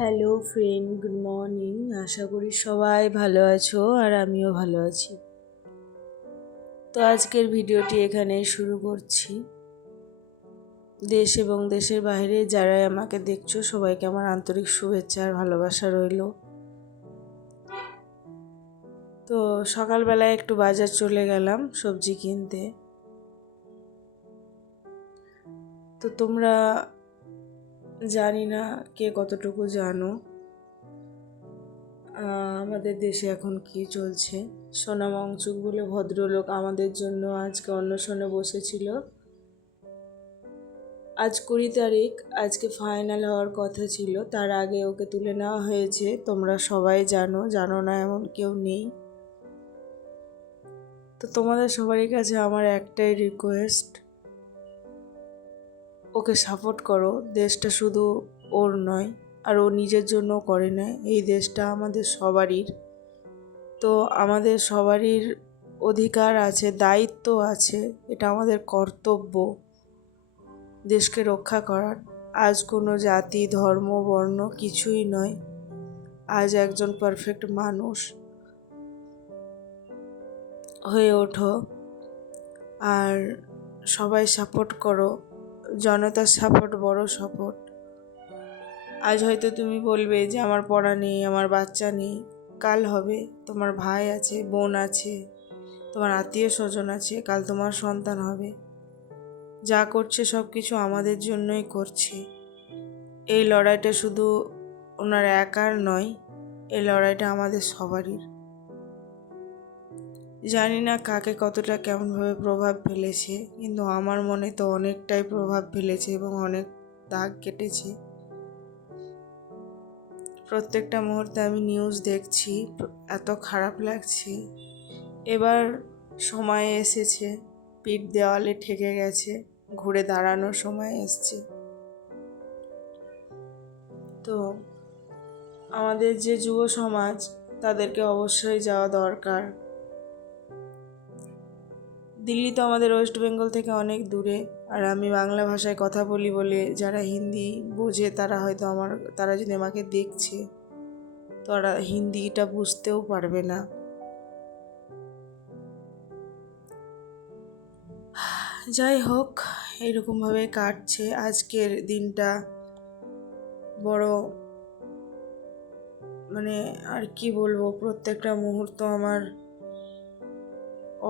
Hello friend, good morning. আশা করি সবাই ভালো আছো আর আমিও ভালো আছি। তো আজকের ভিডিওটি এখানে শুরু করছি। দেশ এবং দেশের বাইরে যারাই আমাকে দেখছো সবাইকে আমার আন্তরিক শুভেচ্ছা আর ভালোবাসা রইল। তো সকালবেলায় একটু বাজার চলে গেলাম সবজি কিনতে। তো তোমরা জানি না কে কতটুকু জানো আমাদের দেশে এখন কি চলছে। সোনা মংচুক বলে ভদ্রলোক আমাদের জন্য আজকে অন্নশনে বসেছিল। আজ 20 তারিখ, আজকে ফাইনাল হওয়ার কথা ছিল, তার আগে ওকে তুলে নেওয়া হয়েছে। তোমরা সবাই জানো, জানো না এমন কেউ নেই। তো তোমাদের সবারই কাছে আমার একটাই রিকোয়েস্ট, ওকে সাপোর্ট করো। দেশটা শুধু ওর নয়, আর ও নিজের জন্য করে না, এই দেশটা আমাদের সবারই। তো আমাদের সবারই অধিকার আছে, দায়িত্ব আছে, এটা আমাদের কর্তব্য দেশকে রক্ষা করার। আজ কোনো জাতি, ধর্ম, বর্ণ কিছুই নয়। আজ একজন পারফেক্ট মানুষ হয়ে ওঠো আর সবাই সাপোর্ট করো। জনতার সাপোর্ট বড় সাপোর্ট। আজ হয়তো তুমি বলবে যে আমার পড়া নেই, আমার বাচ্চা নেই। কাল হবে তোমার ভাই আছে, বোন আছে, তোমার আত্মীয় স্বজন আছে, কাল তোমার সন্তান হবে। যা করছে সব কিছু আমাদের জন্যই করছে। এই লড়াইটা শুধু ওনার একার নয়, এই লড়াইটা আমাদের সবারই। জানি না কাকে কতটা কেমনভাবে প্রভাব ফেলেছে, কিন্তু আমার মনে তো অনেকটাই প্রভাব ফেলেছে এবং অনেক দাগ কেটেছে। প্রত্যেকটা মুহূর্তে আমি নিউজ দেখছি, এত খারাপ লাগছে। এবার সময় এসেছে, পিঠ দেওয়ালে ঠেকে গেছে, ঘুরে দাঁড়ানোর সময় এসছে। তো আমাদের যে যুব সমাজ, তাদেরকে অবশ্যই যাওয়া দরকার। দিল্লি তো আমাদের ওয়েস্ট বেঙ্গল থেকে অনেক দূরে, আর আমি বাংলা ভাষায় কথা বলি বলে যারা হিন্দি বোঝে তারা যদি আমাকে দেখছে, তারা হিন্দিটা বুঝতেও পারবে না। যাই হোক, এরকমভাবে কাটছে আজকের দিনটা। বড় আর কি বলবো, প্রত্যেকটা মুহূর্ত আমার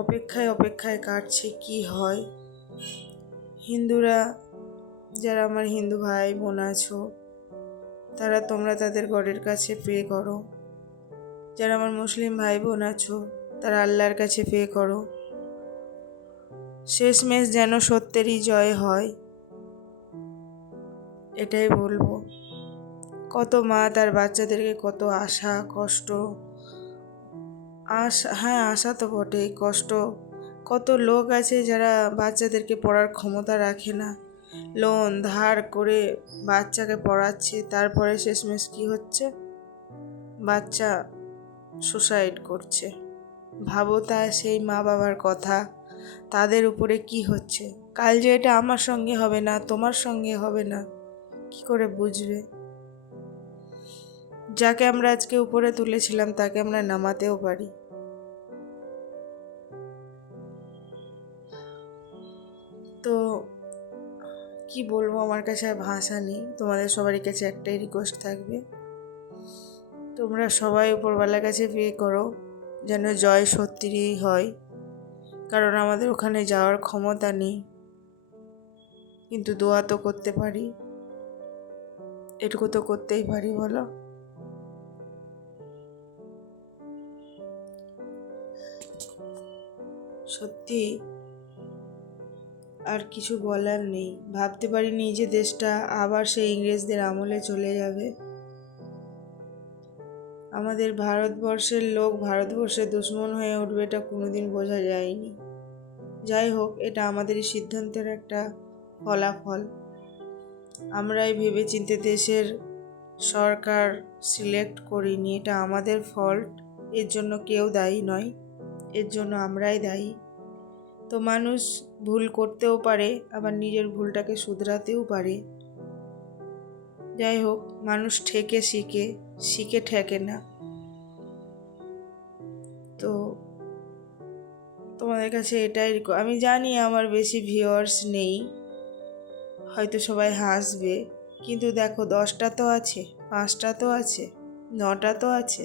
অপেক্ষায় অপেক্ষায় কাটছে কি হয়। হিন্দুরা, যারা আমার হিন্দু ভাই বোন আছো, তোমরা তাদের গডের কাছে প্রে করো। যারা আমার মুসলিম ভাই বোন আছো, তারা আল্লাহর কাছে প্রে করো। শেষমেশ যেন সত্যেরই জয় হয়, এটাই বলবো। কত মা তার বাচ্চাদেরকে কত আশা কষ্ট, আশা তো বটেই, কষ্ট। কত লোক আছে যারা বাচ্চাদেরকে পড়ার ক্ষমতা রাখে না, লোন ধার করে বাচ্চাকে পড়াচ্ছে, তারপরে শেষমেশ কি হচ্ছে, বাচ্চা সুসাইড করছে। ভাবো তা সেই মা বাবার কথা, তাদের উপরে কি হচ্ছে। কাল যে এটা আমার সঙ্গে হবে না, তোমার সঙ্গে হবে না, কি করে বুঝবে? যাকে আমরা আজকে উপরে তুলেছিলাম তাকে আমরা নামাতেও পারি। তো কি বলবো, আমার কাছে আর ভাষা নেই। তোমাদের সবারই কাছে একটাই রিকোয়েস্ট থাকবে, তোমরা সবাই উপরওয়ালার কাছে প্রে করো যেন জয় সত্যিরই হয়। কারণ আমাদের ওখানে যাওয়ার ক্ষমতা নেই, কিন্তু দোয়া তো করতে পারি, এটুকু তো করতেই পারি, বলো। সত্যি আর কিছু বলার নেই। ভাবতে পারিনি যে দেশটা আবার সেই ইংরেজদের আমলে চলে যাবে। আমাদের ভারতবর্ষের লোক ভারতবর্ষের দুশ্মন হয়ে উঠবে, এটা কোনোদিন বোঝা যায়নি। যাই হোক, এটা আমাদেরই সিদ্ধান্তের একটা ফলাফল। আমরাই ভেবেচিন্তে দেশের সরকার সিলেক্ট করিনি, এটা আমাদের ফল্ট। এর জন্য কেউ দায়ী নয়, এর জন্য আমরাই দায়ী। তো মানুষ ভুল করতেও পারে, আবার নিজের ভুলটাকে শুধরাতেও পারে। যাই হোক, মানুষ ঠেকে শিখে, শিখে ঠেকে না। তো তোমাদের কাছে এটাই আমি জানি আমার বেশি ভিউয়ার্স নেই, হয়তো সবাই হাসবে, কিন্তু দেখো 10টা তো আছে, 5টা তো আছে, 9টা তো আছে,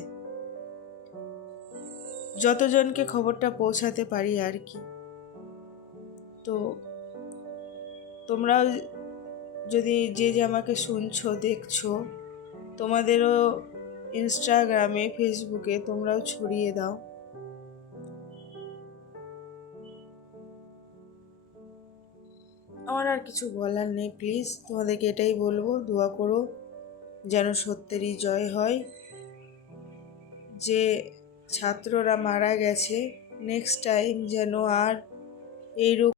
যতজনকে খবরটা পৌঁছাতে পারি আর কি। তো তোমরাও যদি যে আমাকে শুনছো দেখছো, তোমাদেরও ইনস্টাগ্রামে ফেসবুকে তোমরাও ছড়িয়ে দাও। আমার আর কিছু বলার নেই, প্লিজ তোমাদেরকে এটাই বলবো, দোয়া করো যেন সত্যেরই জয় হয়। যে ছাত্ররা মারা গেছে, নেক্সট টাইম যেন আর এইরূপ